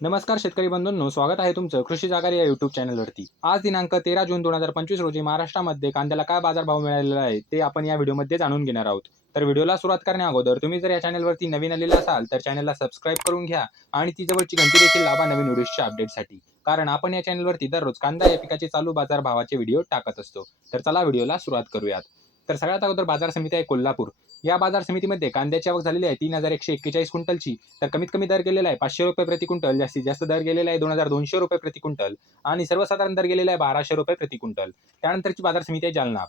नमस्कार शेतकरी बंधूंनो स्वागत आहे तुमचं कृषी जागारी या युट्यूब चॅनलवरती आज दिनांक तेरा जून दोन हजार पंचवीस रोजी महाराष्ट्रामध्ये कांद्याला काय बाजारभाव मिळालेला आहे ते आपण या व्हिडिओमध्ये जाणून घेणार आहोत. तर व्हिडिओला सुरुवात करण्या अगोदर तुम्ही जर या चॅनलवरती नवीन आलेला असाल तर चॅनलला सबस्क्राईब करून घ्या आणि ती जवळची घंटी देखील लावा नवीन व्हिडिओच्या अपडेटसाठी कारण आपण या चॅनलवरती दररोज कांदा या पिकाचे चालू बाजार भावाचे व्हिडिओ टाकत असतो. तर चला व्हिडिओला सुरुवात करूयात. तर सगळ्यात अगोदर बाजार समिती आहे कोल्हापूर. या बाजार समितीमध्ये कांद्याची आवक झालेली आहे तीन हजार एकशे एक्केचाळीस क्विंटलची. तर कमीत कमी दर गेलेला आहे पाचशे रुपये प्रति क्विंटल जास्तीत जास्त दर गेलेला आहे दोन हजार दोनशे रुपये प्रति क्विंटल आणि सर्वसाधारण दर गेलेला आहे बाराशे रुपये प्रति क्विंटल. त्यानंतरची बाजार समिती आहे जालना.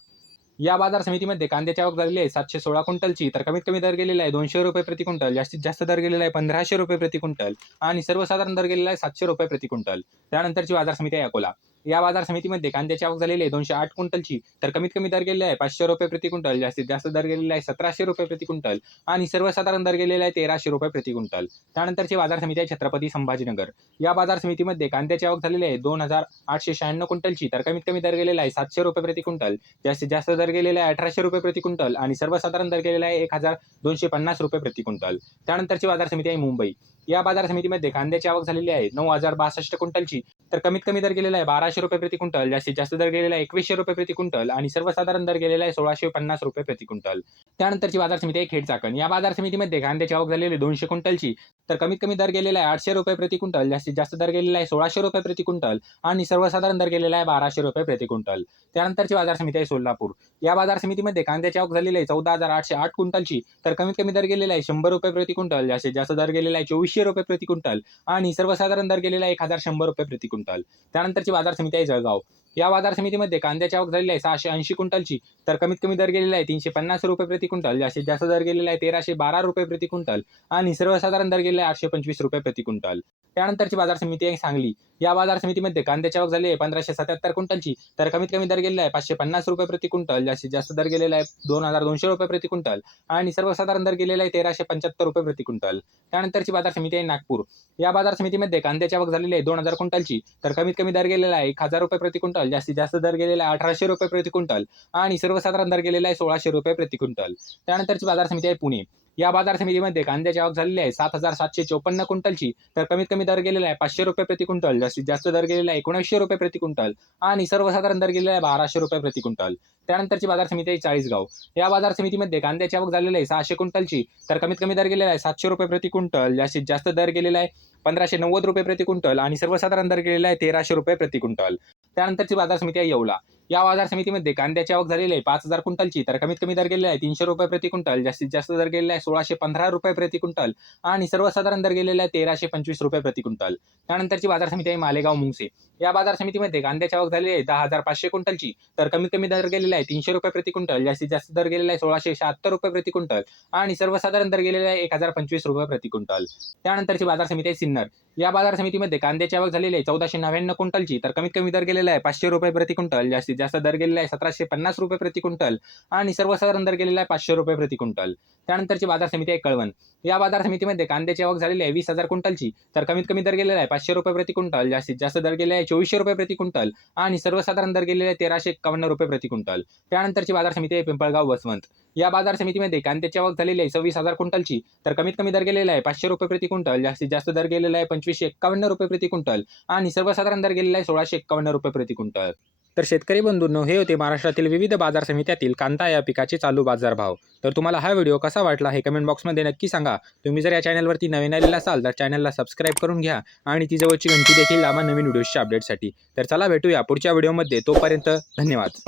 या बाजार समितीमध्ये कांद्याची आवक झालेली आहे सातशे सोळा क्विंटलची. तर कमीत कमी दर गेलेला आहे दोनशे रुपये प्रति क्विंटल जास्तीत जास्त दर गेलेला आहे पंधराशे रुपये प्रति क्विंटल आणि सर्वसाधारण दर गेलेला आहे सातशे रुपये प्रति क्विंटल. त्यानंतरची बाजार समिती आहे अकोला. या बाजार समितीमध्ये कांद्याची आवक झालेली आहे दोनशे आठ क्विंटलची. तर कमीत कमी दर गेलेला आहे पाचशे रुपये प्रति क्विंटल जास्तीत जास्त दर गेलेला आहे सतराशे रुपये प्रति क्विंटल आणि सर्वसाधारण दर गेलेला आहे तेराशे रुपये प्रति क्विंटल. त्यानंतरची बाजार समिती आहे छत्रपती संभाजीनगर. या बाजार समितीमध्ये कांद्याची आवक झालेली आहे दोन हजार आठशे शहाण्णव क्विंटलची तर कमीत कमी दर गेलेला आहे सातशे रुपये प्रति क्विंटल जास्तीत जास्त दर गेलेला आहे अठराशे रुपये प्रति क्विंटल आणि सर्वसाधारण दर गेलेला आहे एक हजार दोनशे पन्नास रुपये प्रति क्विंटल. त्यानंतरची बाजार समिती आहे मुंबई. या बाजार समितीमध्ये कांद्याची आवक झालेली आहे. नऊ हजार बासष्ट क्विंटलची. तर कमीत कमी दर गेलेला आहे बाराशे रुपये प्रति क्विंटल. जास्तीत जास्त दर गेलेला आहे एकवीसशे रुपये प्रति क्विंटल. आणि सर्वसाधारण दर गेलेला आहे सोळाशे पन्नास रुपये प्रति क्विंटल. त्यानंतरची बाजार समिती आहे खेड चाकण. या बाजार समितीमध्ये कांद्याची आवक झालेली आहे दोनशे क्विंटलची. तर कमीत कमी दर गेलेला आहे आठशे रुपये प्रति क्विंटल. जास्तीत जास्त दर गेलेला आहे सोळाशे रुपये प्रति क्विंटल. आणि सर्वसाधारण दर गेलेला आहे बाराशे रुपये प्रति क्विंटल. त्यानंतरची बाजार समिती आहे सोलापूर. या बाजार समितीमध्ये कांद्याची आवक झालेली आहे चौदा हजार आठशे आठ क्विंटलची. तर कमीत कमी दर गेलेला आहे शंभर रुपये प्रति क्विंटल. जास्तीत जास्त दर गेलेला आहे चोवीसशे रुपये प्रति क्विंटल आणि सर्वसाधारण दर गेलेला एक हजार शंभर रुपये प्रति क्विंटल. त्यानंतरची बाजार समिती आहे जळगाव. या बाजार समितीमध्ये कांद्याची आवक झालेली आहे सहाशे ऐंशी क्विंटलची तर कमीत कमी दर गेलेला आहे तीनशे पन्नास रुपये प्रति क्विंटल जास्तीत जास्त दर गेलेला आहे तेराशे बारा रुपये प्रति क्विंटल आणि सर्वसाधारण दर गेलेला आहे आठशे पंचवीस रुपये प्रति क्विंटल. त्यानंतरची बाजार समिती आहे सांगली. या बाजार समितीमध्ये कांद्याची आवक झाली आहे पंधराशे सत्याहत्तर क्विंटलची तर कमीत कमी दर गेलेला आहे पाचशे पन्नास रुपये प्रति क्विंटल जास्तीत जास्त दर गेलेला आहे दोन हजार दोनशे रुपये प्रति क्विंटल आणि सर्वसाधारण दर गेलेला आहे तेराशे पंच्याहत्तर रुपये प्रति क्विंटल. त्यानंतरची बाजार समिती आहे नागपूर. या बाजार समितीमध्ये कांद्याची आवक झालेली आहे दोन हजार क्विंटलची तर कमीत कमी दर गेलेला आहे एक हजार रुपये प्रति क्विंटल जास्तीत जास्त दर गेलेला आहे अठराशे रुपये प्रति क्विंटल आणि सर्वसाधारण दर गेलेला आहे सोळाशे रुपये प्रति क्विंटल. त्यानंतरची बाजार समिती आहे पुणे. या बाजार समितीमध्ये कांद्याची आवक झालेली आहे. सात हजार सातशे चोपन्न क्विंटलची. तर कमीत कमी दर गेलेला आहे पाचशे रुपये प्रति क्विंटल. जास्तीत जास्त दर गेलेला आहे एकोणीसशे रुपये प्रति क्विंटल. आणि सर्वसाधारण दर गेलेला आहे बाराशे रुपये प्रति क्विंटल. त्यानंतरची बाजार समिती आहे चाळीसगाव. या बाजार समितीमध्ये कांद्याची आवक झालेली आहे सहाशे क्विंटलची. तर कमीत कमी दर गेलेला आहे सातशे रुपये प्रति क्विंटल. जास्तीत जास्त दर गेलेला आहे पंधराशे नव्वद रुपये प्रति क्विंटल. आणि सर्वसाधारण दर गेलेला आहे तेराशे रुपये प्रति क्विंटल. त्यानंतरची बाजार समिती आहे येवला. या बाजार समितीमध्ये कांद्याची आवक झालेली आहे पाच हजार क्विंटलची. तर कमीत कमी दर गेलेला आहे तीनशे रुपये प्रति क्विंटल जास्तीत जास्त दर गेलेला आहे सोळाशे पंधरा रुपये प्रति क्विंटल आणि सर्वसाधारण दर गेलेला आहे तेराशे पंचवीस रुपये प्रति क्विंटल. त्यानंतरची बाजार समिती आहे मालेगाव मुंगसे. या बाजार समितीमध्ये कांद्याची आवक झालेली आहे दहा हजार पाचशे क्विंटलची. तर कमीत कमी दर गेलेला आहे तीनशे रुपये प्रति क्विंटल जास्तीत जास्त दर गेलेला आहे सोळाशे शहात्तर रुपये प्रति क्विंटल आणि सर्वसाधारण दर गेलेला आहे एक हजार पंचवीस रुपये प्रति क्विंटल. त्यानंतरची बाजार समिती आहे सिन्नर. या बाजार समितीमध्ये कांद्याची आवक झालेली आहे चौदाशे नव्याण्णव क्विंटलची. तर कमीत कमी दर गेलेला आहे पाचशे रुपये प्रति क्विंटल. जास्तीत जास्त दर गेलेला आहे सतराशे पन्नास रुपये प्रति क्विंटल. आणि सर्वसाधारण दर गेलेला आहे पाचशे रुपये प्रति क्विंटल. त्यानंतरची बाजार समिती आहे कळवण. या बाजार समितीमध्ये कांद्याची आवक झालेली आहे वीस हजार क्विंटलची. तर कमीत कमी दर गेलेला आहे पाचशे रुपये प्रति क्विंटल. जास्तीत जास्त दर गेलेला आहे चोवीसशे रुपये प्रति क्विंटल. आणि सर्वसाधारण दर गेलेला आहे तेराशे एक्कावन्न रुपये प्रति क्विंटल. त्यानंतरची बाजार समिती आहे पिंपळगाव वसवंत. या बाजार समितीमध्ये कांद्याची आवक झालेली आहे सव्वीस हजार क्विंटलची. तर कमीत कमी दर गेलेला आहे पाचशे रुपये प्रति क्विंटल जास्तीत जास्त दर गेलेला आहे पंचवीसशे एक्कावन्न रुपये प्रति क्विंटल आणि सर्वसाधारण दर गेलेला आहे सोळाशे एक्कावन्न रुपये प्रति क्विंटल. तर शेतकरी बंधूंनो हे होते महाराष्ट्रातील विविध बाजार समित्यातील कांदा या पिकाचे चालू बाजार भाव. तर तुम्हाला हा व्हिडिओ कसा वाटला हे कमेंट बॉक्समध्ये नक्की सांगा. तुम्ही जर या चॅनलवरती नवीन आलेला असाल तर चॅनलला सबस्क्राईब करून घ्या आणि ती जवळची घंटी देखील लावा नवीन व्हिडिओच्या अपडेटसाठी तर चला भेटूया पुढच्या व्हिडिओमध्ये तोपर्यंत धन्यवाद.